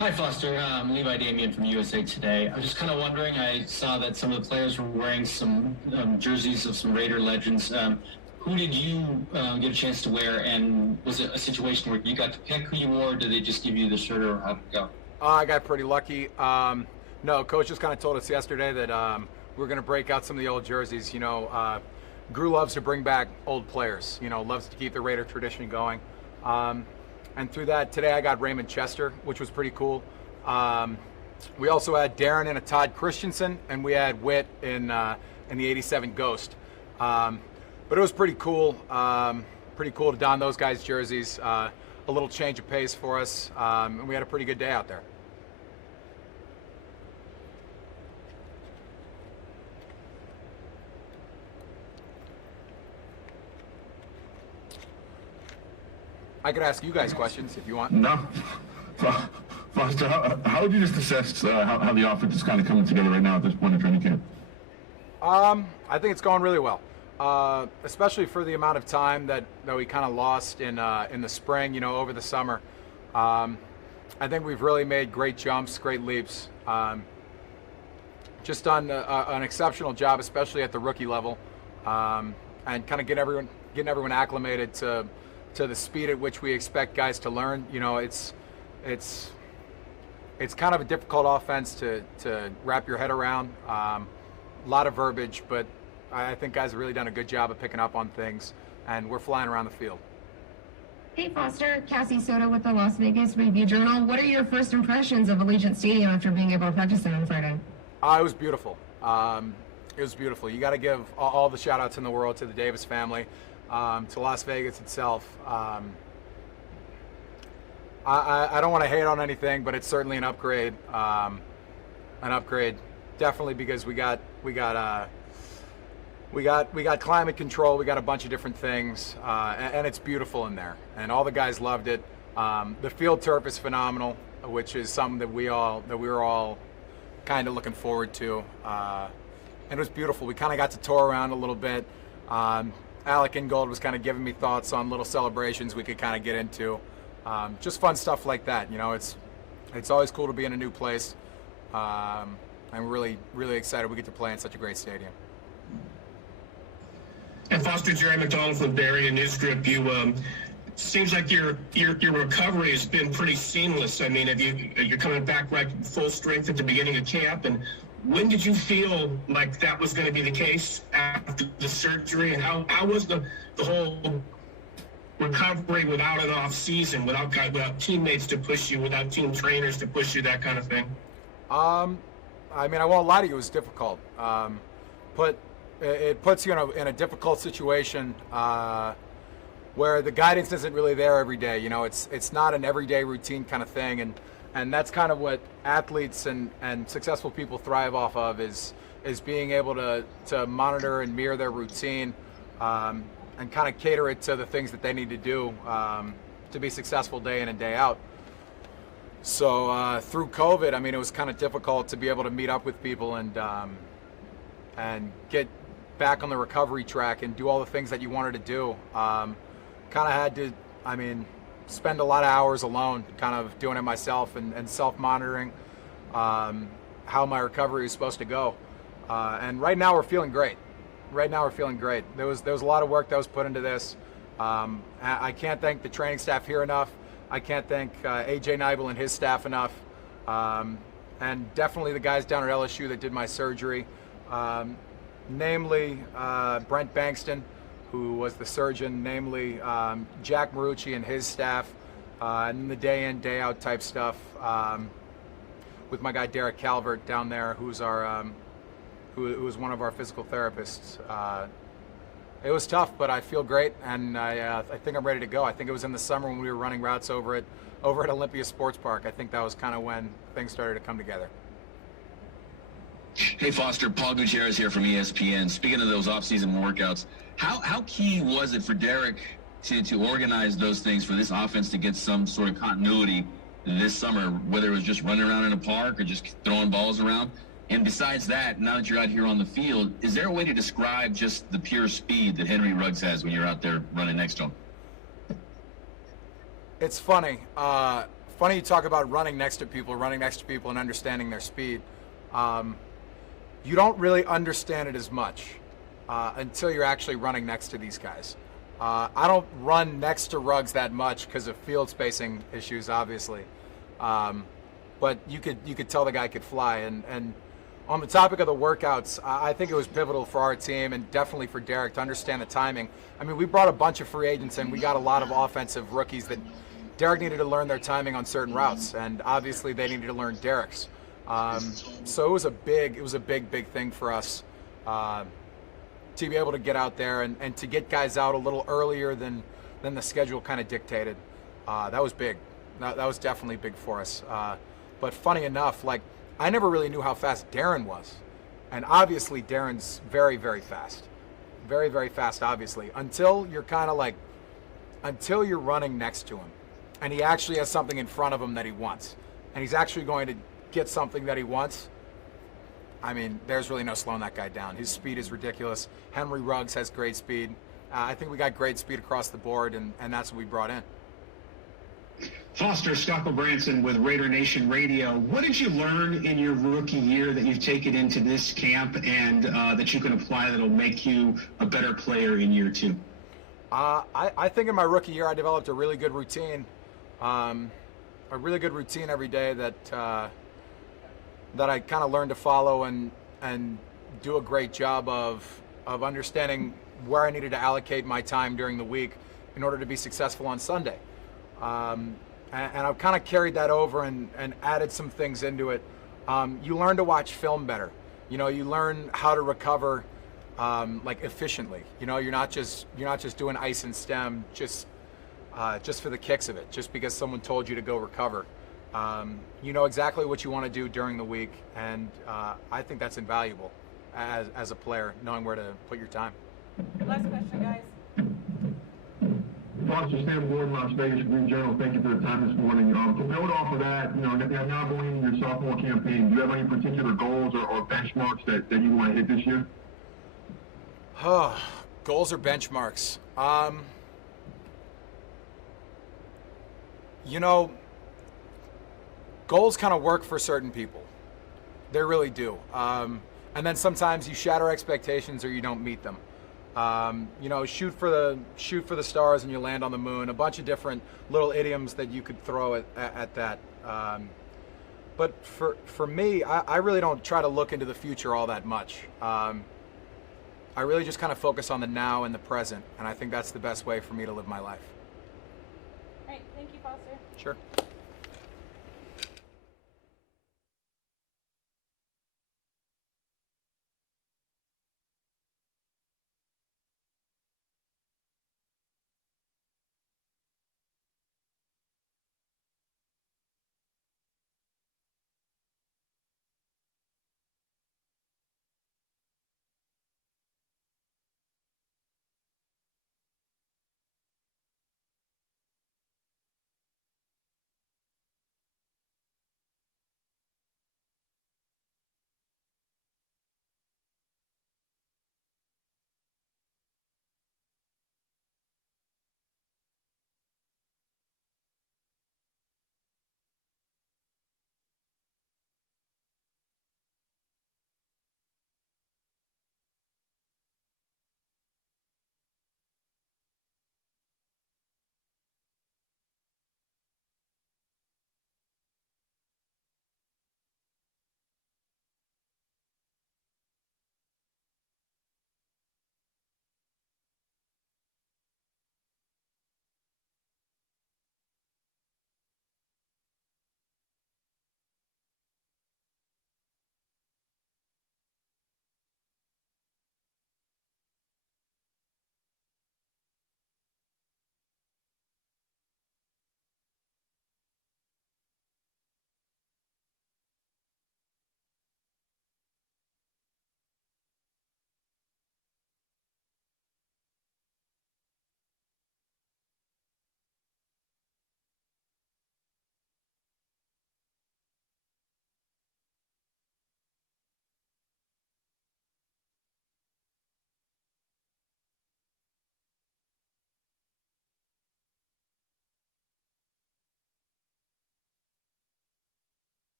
Hi, Foster. Levi Damien from USA Today. I was just kind of wondering, I saw that some of the players were wearing some jerseys of some Raider legends. Who did you get a chance to wear, and was it a situation where you got to pick who you wore, or did they just give you the shirt, or how'd it go? I got pretty lucky. No, Coach just kind of told us yesterday that we're going to break out some of the old jerseys. Gru loves to bring back old players, loves to keep the Raider tradition going. And through that, today I got Raymond Chester, which was pretty cool. We also had Darren and a Todd Christensen, and we had Witt in the '87 Ghost. But it was pretty cool. Pretty cool to don those guys' jerseys. A little change of pace for us, and we had a pretty good day out there. I could ask you guys questions if you want. No. Foster, how would you just assess how the offense is kind of coming together right now at this point in training camp? I think it's going really well, especially for the amount of time that we kind of lost in the spring, over the summer. I think we've really made great jumps, great leaps. Just done an exceptional job, especially at the rookie level, and kind of getting everyone acclimated to the speed at which we expect guys to learn. It's kind of a difficult offense to wrap your head around. A lot of verbiage, but I think guys have really done a good job of picking up on things, and we're flying around the field. Hey Foster, Cassie Soto with the Las Vegas Review-Journal. What are your first impressions of Allegiant Stadium after being able to practice there on Friday? It was beautiful. It was beautiful. You got to give all the shout-outs in the world to the Davis family, to Las Vegas itself. I don't want to hate on anything, but it's certainly an upgrade. Definitely, because we got climate control. We got a bunch of different things, and it's beautiful in there. And all the guys loved it. The field turf is phenomenal, which is something that we were all kind of looking forward to. And it was beautiful. We kind of got to tour around a little bit. Alec Ingold was kind of giving me thoughts on little celebrations we could kind of get into. Just fun stuff like that. It's always cool to be in a new place. I'm really, really excited we get to play in such a great stadium. And Foster, Jerry McDonald from Barry and News Group, you seems like your recovery has been pretty seamless. I mean, you're coming back right full strength at the beginning of camp, and when did you feel like that was going to be the case after the surgery, and how was the whole recovery without an off season, without teammates to push you, without team trainers to push you, that kind of thing? I mean, I won't lie to you, it was difficult. It puts you in a difficult situation where the guidance isn't really there every day. It's not an everyday routine kind of thing, and that's kind of what athletes and successful people thrive off of is being able to monitor and mirror their routine, and kind of cater it to the things that they need to do to be successful day in and day out. So through COVID, I mean, it was kind of difficult to be able to meet up with people and get back on the recovery track and do all the things that you wanted to do. Kind of had to, spend a lot of hours alone, kind of doing it myself and self-monitoring how my recovery is supposed to go. And right now we're feeling great. There was a lot of work that was put into this. I can't thank the training staff here enough. I can't thank AJ Neibel and his staff enough. And definitely the guys down at LSU that did my surgery. Namely Brent Bankston, who was the surgeon, namely Jack Marucci and his staff, and the day in, day out type stuff with my guy Derek Calvert down there, who's who's one of our physical therapists. It was tough, but I feel great, and I think I'm ready to go. I think it was in the summer when we were running routes over at Olympia Sports Park. I think that was kind of when things started to come together. Hey Foster, Paul Gutierrez here from ESPN. Speaking of those off-season workouts, how key was it for Derek to organize those things for this offense to get some sort of continuity this summer, whether it was just running around in a park or just throwing balls around? And besides that, now that you're out here on the field, is there a way to describe just the pure speed that Henry Ruggs has when you're out there running next to him? It's funny. funny you talk about running next to people, and understanding their speed. You don't really understand it as much until you're actually running next to these guys. I don't run next to Ruggs that much because of field spacing issues, obviously. But you could tell the guy could fly. And on the topic of the workouts, I think it was pivotal for our team and definitely for Derek to understand the timing. I mean, we brought a bunch of free agents and we got a lot of offensive rookies that Derek needed to learn their timing on certain routes, and obviously they needed to learn Derek's. So it was a big thing for us to be able to get out there and to get guys out a little earlier than the schedule kind of dictated. That was big. That was definitely big for us. But funny enough, like, I never really knew how fast Darren was. And obviously Darren's very, very fast. Very, very fast, obviously. Until you're running next to him. And he actually has something in front of him that he wants. And he's actually going to get something that he wants. I mean, there's really no slowing that guy down. His speed is ridiculous. Henry Ruggs has great speed. I think we got great speed across the board, and that's what we brought in. Foster, Stockel Branson with Raider Nation Radio. What did you learn in your rookie year that you've taken into this camp and that you can apply that'll make you a better player in year two? I think in my rookie year I developed a really good routine. Every day that I kind of learned to follow and do a great job of understanding where I needed to allocate my time during the week in order to be successful on Sunday. And I've kind of carried that over and added some things into it. You learn to watch film better. You know, you learn how to recover like efficiently. You know, you're not just doing ice and stem just for the kicks of it, just because someone told you to go recover. You know exactly what you want to do during the week, and I think that's invaluable as a player, knowing where to put your time. Last question, guys. Foster, Sam Gordon, Las Vegas Green Journal, thank you for the time this morning. To build off of that, you know, now going into your sophomore campaign, do you have any particular goals or benchmarks that you want to hit this year? Goals or benchmarks? You know, goals kind of work for certain people. They really do. And then sometimes you shatter expectations or you don't meet them. You know, shoot for the stars and you land on the moon. A bunch of different little idioms that you could throw at that. But for me, I really don't try to look into the future all that much. I really just kind of focus on the now and the present, and I think that's the best way for me to live my life. All right, thank you, Foster. Sure.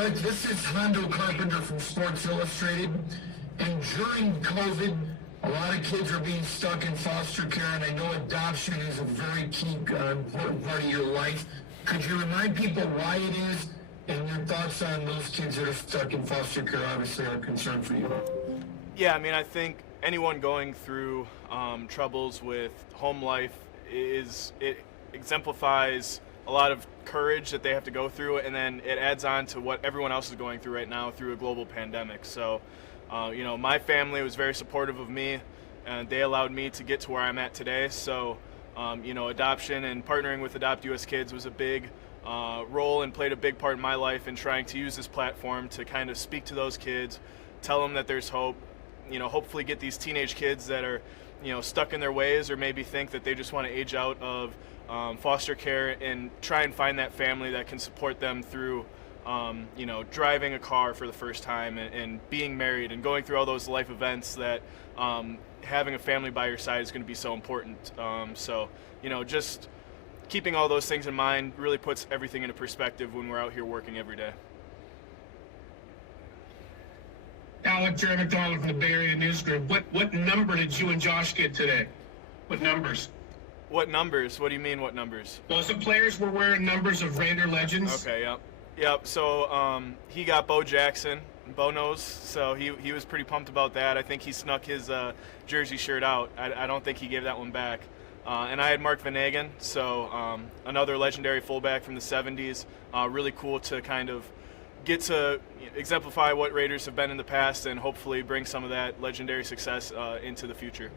Alec, this is Hondo Carpenter from Sports Illustrated. And during COVID, a lot of kids are being stuck in foster care, and I know adoption is a very key, important part of your life. Could you remind people why it is, and your thoughts on those kids that are stuck in foster care obviously are a concern for you? Yeah, I mean, I think anyone going through troubles with home life it exemplifies a lot of courage that they have to go through, and then it adds on to what everyone else is going through right now through a global pandemic. So, my family was very supportive of me, and they allowed me to get to where I'm at today. So, adoption and partnering with Adopt US Kids was a big role and played a big part in my life in trying to use this platform to kind of speak to those kids, tell them that there's hope, hopefully get these teenage kids that are, stuck in their ways or maybe think that they just want to age out of foster care and try and find that family that can support them through, driving a car for the first time and being married and going through all those life events that having a family by your side is going to be so important. Just keeping all those things in mind really puts everything into perspective when we're out here working every day. Alec, Jerry McDonald from the Bay Area News Group. What number did you and Josh get today? What numbers? What numbers? What do you mean, what numbers? Well, the players were wearing numbers of Raider legends. Okay, yep. So he got Bo Jackson, Bo knows, so he was pretty pumped about that. I think he snuck his jersey shirt out. I don't think he gave that one back. And I had Mark Vanagan, so another legendary fullback from the 70s. Really cool to kind of get to exemplify what Raiders have been in the past and hopefully bring some of that legendary success into the future.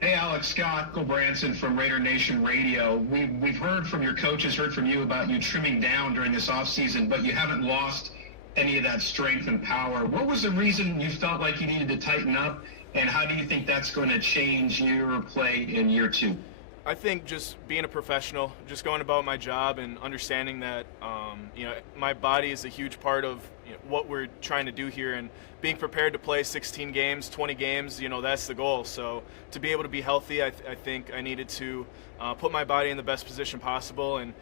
Hey, Alex, Scott Branson from Raider Nation Radio. We've heard from your coaches, heard from you about you trimming down during this offseason, but you haven't lost any of that strength and power. What was the reason you felt like you needed to tighten up, and how do you think that's going to change your play in year two? I think just being a professional, just going about my job and understanding that, my body is a huge part of what we're trying to do here, and being prepared to play 16 games, 20 games, that's the goal. So to be able to be healthy, I think I needed to put my body in the best position possible. And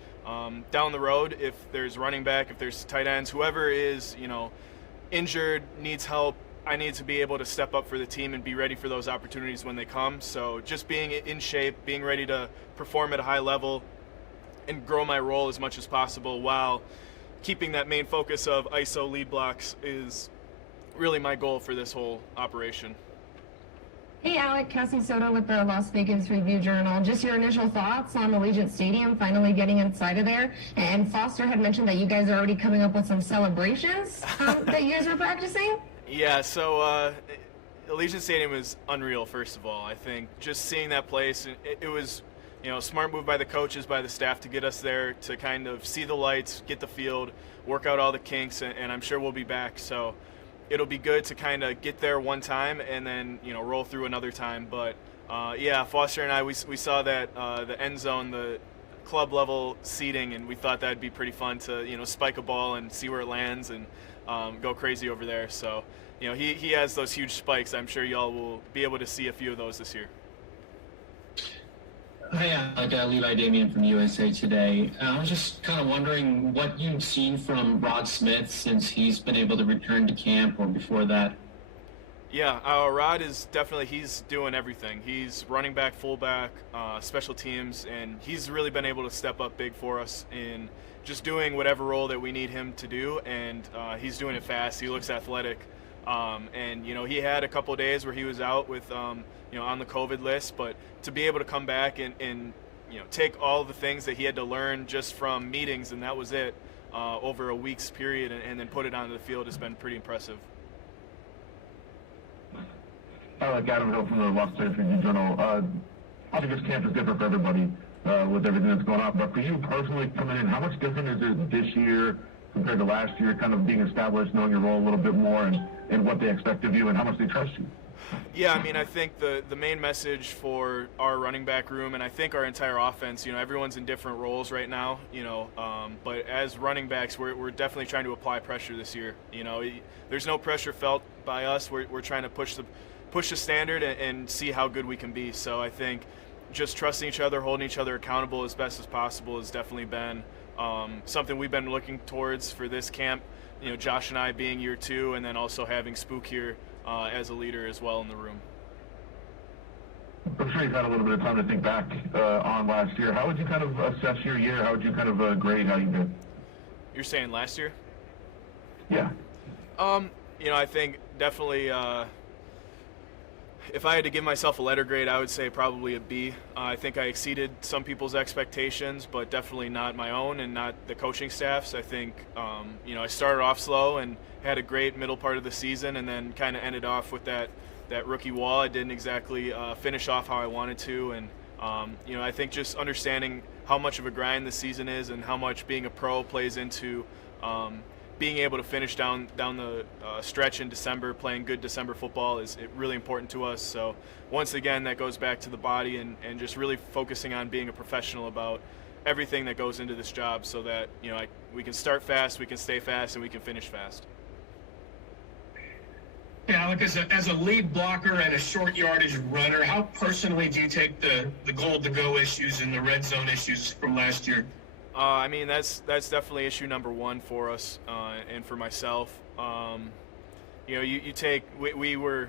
down the road, if there's running back, if there's tight ends, whoever is, injured, needs help, I need to be able to step up for the team and be ready for those opportunities when they come. So just being in shape, being ready to perform at a high level and grow my role as much as possible while keeping that main focus of ISO lead blocks is really my goal for this whole operation. Hey Alec, Cassie Soto with the Las Vegas Review-Journal. Just your initial thoughts on Allegiant Stadium finally getting inside of there. And Foster had mentioned that you guys are already coming up with some celebrations that you guys were practicing. Yeah, so Allegiant Stadium is unreal, first of all. I think just seeing that place, it was a smart move by the coaches, by the staff to get us there to kind of see the lights, get the field, work out all the kinks, and I'm sure we'll be back. So it'll be good to kind of get there one time and then, roll through another time. But, Foster and I, we saw that the end zone, the club level seating, and we thought that'd be pretty fun to, spike a ball and see where it lands and go crazy over there. So, he has those huge spikes. I'm sure y'all will be able to see a few of those this year. Hi, Levi Damien from USA Today. I was just kind of wondering what you've seen from Rod Smith since he's been able to return to camp or before that. Yeah, Rod is he's doing everything. He's running back, fullback, special teams, and he's really been able to step up big for us in just doing whatever role that we need him to do, and he's doing it fast. He looks athletic, and he had a couple of days where he was out with on the COVID list, but to be able to come back and take all the things that he had to learn just from meetings, and that was it, over a week's period, and then put it onto the field has been pretty impressive. Alec, Adam Hill from the Las Vegas Review-Journal. Obviously, this camp is different for everybody with everything that's going on, but for you personally coming in, how much different is it this year compared to last year, kind of being established, knowing your role a little bit more and what they expect of you and how much they trust you? Yeah, I mean, I think the main message for our running back room, and I think our entire offense, everyone's in different roles right now, but as running backs, we're definitely trying to apply pressure this year. There's no pressure felt by us. We're trying to push the standard and see how good we can be. So I think just trusting each other, holding each other accountable as best as possible has definitely been something we've been looking towards for this camp. You know, Josh and I being year 2, and then also having Spook here as a leader as well in the room. I'm sure you've had a little bit of time to think back on last year. How would you kind of assess your year? How would you kind of grade how you did? You're saying last year? Yeah. You know, I think definitely if I had to give myself a letter grade, I would say probably a B. I think I exceeded some people's expectations, but definitely not my own and not the coaching staff's. I think, you know, I started off slow and had a great middle part of the season, and then kind of ended off with that rookie wall. I didn't exactly finish off how I wanted to, and you know, I think just understanding how much of a grind the season is and how much being a pro plays into being able to finish down the stretch in December, playing good December football is really important to us. So once again, that goes back to the body and just really focusing on being a professional about everything that goes into this job, so that, you know, we can start fast, we can stay fast, and we can finish fast. Yeah, Alec, as a lead blocker and a short yardage runner, how personally do you take the goal-to-go issues and the red zone issues from last year? I mean, that's definitely issue number one for us and for myself. You know, you take we were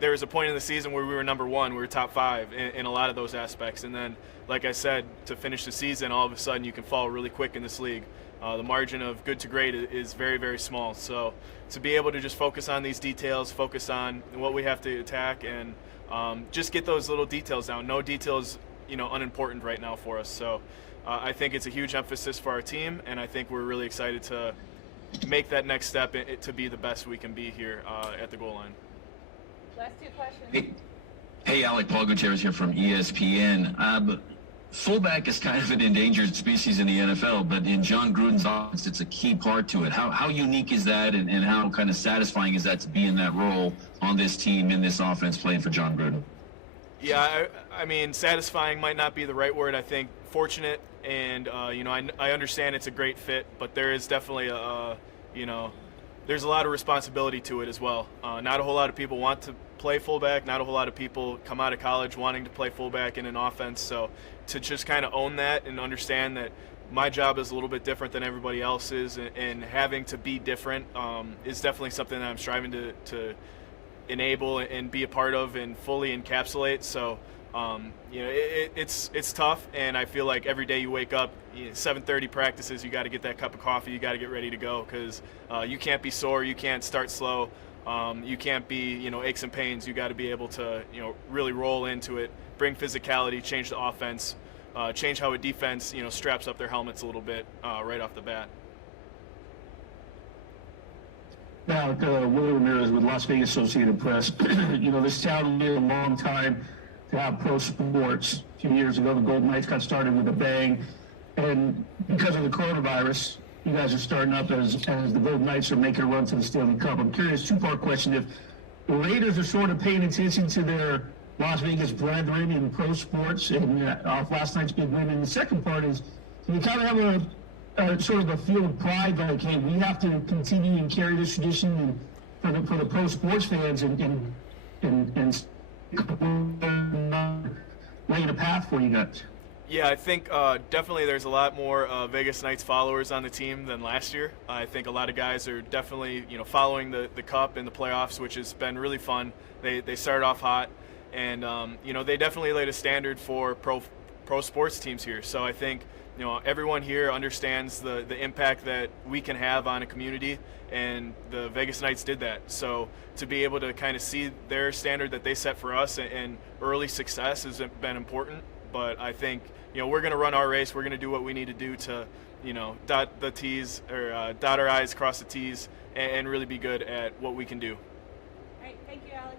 there was a point in the season where we were number 1, we were top 5 in a lot of those aspects, and then, like I said, to finish the season, all of a sudden you can fall really quick in this league. The margin of good to great is very, very small. So to be able to just focus on these details, focus on what we have to attack, and just get those little details down. No details, you know, unimportant right now for us. So I think it's a huge emphasis for our team, and I think we're really excited to make that next step to be the best we can be here at the goal line. Last 2 questions. Hey, Alec, Paul Gutierrez here from ESPN. Fullback is kind of an endangered species in the NFL, but in John Gruden's offense, it's a key part to it. How unique is that, and how kind of satisfying is that to be in that role on this team, in this offense, playing for John Gruden? Yeah, I mean, satisfying might not be the right word. I think fortunate, and you know, I understand it's a great fit, but there is definitely you know, there's a lot of responsibility to it as well. Not a whole lot of people want to play fullback. Not a whole lot of people come out of college wanting to play fullback in an offense. So to just kind of own that and understand that my job is a little bit different than everybody else's, and having to be different is definitely something that I'm striving to enable and be a part of and fully encapsulate. So you know, it's tough, and I feel like every day you wake up, 7:30 practices, you got to get that cup of coffee, you got to get ready to go, because you can't be sore, you can't start slow, you can't be, you know, aches and pains. You got to be able to, you know, really roll into it, bring physicality, change the offense, change how a defense, you know, straps up their helmets a little bit right off the bat. Now, Willie Ramirez with Las Vegas Associated Press. You know, this town needed a long time to have pro sports. A few years ago, the Golden Knights got started with a bang, and because of the coronavirus, you guys are starting up as the Golden Knights are making a run to the Stanley Cup. I'm curious, 2-part question. If the Raiders are sort of paying attention to their Las Vegas brethren in pro sports and off last night's big win, and the second part is, do you kind of have a sort of a feel of pride, like, hey, we have to continue and carry this tradition and for the pro sports fans and laying a path for you guys? Yeah, I think definitely there's a lot more Vegas Knights followers on the team than last year. I think a lot of guys are definitely, you know, following the Cup and the playoffs, which has been really fun. They started off hot, and you know, they definitely laid a standard for pro sports teams here. So I think, you know, everyone here understands the impact that we can have on a community, and the Vegas Knights did that. So to be able to kind of see their standard that they set for us and early success has been important. But I think, you know, we're going to run our race. We're going to do what we need to do to, you know, dot the T's, or dot our I's, cross the T's, and really be good at what we can do. All right, thank you, Alec.